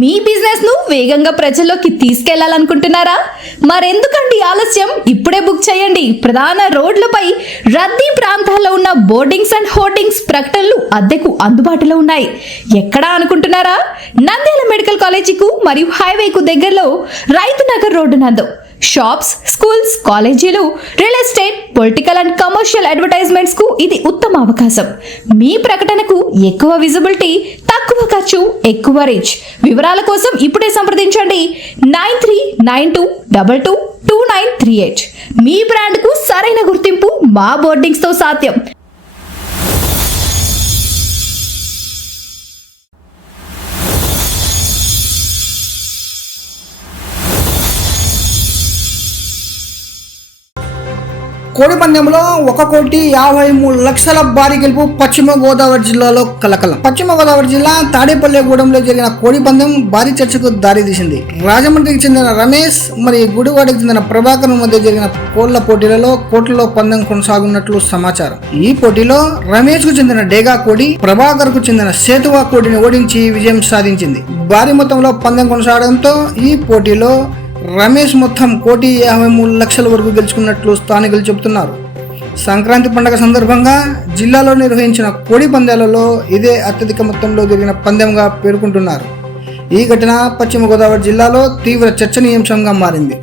మీ business ను వేగంగా ప్రజల్లోకి తీసుకెళ్లాలనుకుంటున్నారా? మరెందుకండి ఆలస్యం? ఇప్పుడే బుక్ చేయండి. ప్రధాన రోడ్లపై రద్దీ ప్రాంతాల్లో ఉన్న బోర్డింగ్స్ అండ్ హోర్డింగ్స్ ప్రకటనలు అద్దెకు అందుబాటులో ఉన్నాయి. ఎక్కడా అనుకుంటున్నారా? నంద్యాల మెడికల్ కాలేజీకు మరియు హైవేకు దగ్గరలో రైతు నగర్ రోడ్డు నందు షాప్స్, స్కూల్స్, కాలేజీలు, real estate, political and commercial advertisements కు ఇది ఉత్తమ అవకాశం. మీ ప్రకటనకు ఎక్కువ విజిబిలిటీ, తక్కువ ఖర్చు, ఎక్కువ రీచ్. వివరాల కోసం ఇప్పుడే సంప్రదించండి 9392222938. మీ బ్రాండ్ కు సరైన గుర్తింపు మా బోర్డింగ్స్ తో సాధ్యం. కోడి పందెంలో 1,53,00,000 భారీ గెలుపు పశ్చిమ గోదావరి జిల్లాలో కలకలం. పశ్చిమ గోదావరి జిల్లా తాడేపల్లిగూడెంలో జరిగిన కోడి పందెం భారీ చర్చకు దారితీసింది. రాజమండ్రికి చెందిన రమేష్ మరియు గుడివాడకి చెందిన ప్రభాకర్ మధ్య జరిగిన కోళ్ల పోటీలలో కోట్లలో పందెం కొనసాగున్నట్లు సమాచారం. ఈ పోటీలో రమేష్ కు చెందిన డేగా కోడి ప్రభాకర్ కు చెందిన సేతువా కోడిని ఓడించి విజయం సాధించింది. భారీ మొత్తంలో పందెం కొనసాగడంతో ఈ పోటీలో రమేష్ మొత్తం 1,53,00,000 వరకు గెలుచుకున్నట్లు స్థానికులు చెబుతున్నారు. సంక్రాంతి పండుగ సందర్భంగా జిల్లాలో నిర్వహించిన కోడి పందాలలో ఇదే అత్యధిక మొత్తంలో జరిగిన పందెంగా పేర్కొంటున్నారు. ఈ ఘటన పశ్చిమ గోదావరి జిల్లాలో తీవ్ర చర్చనీయాంశంగా మారింది.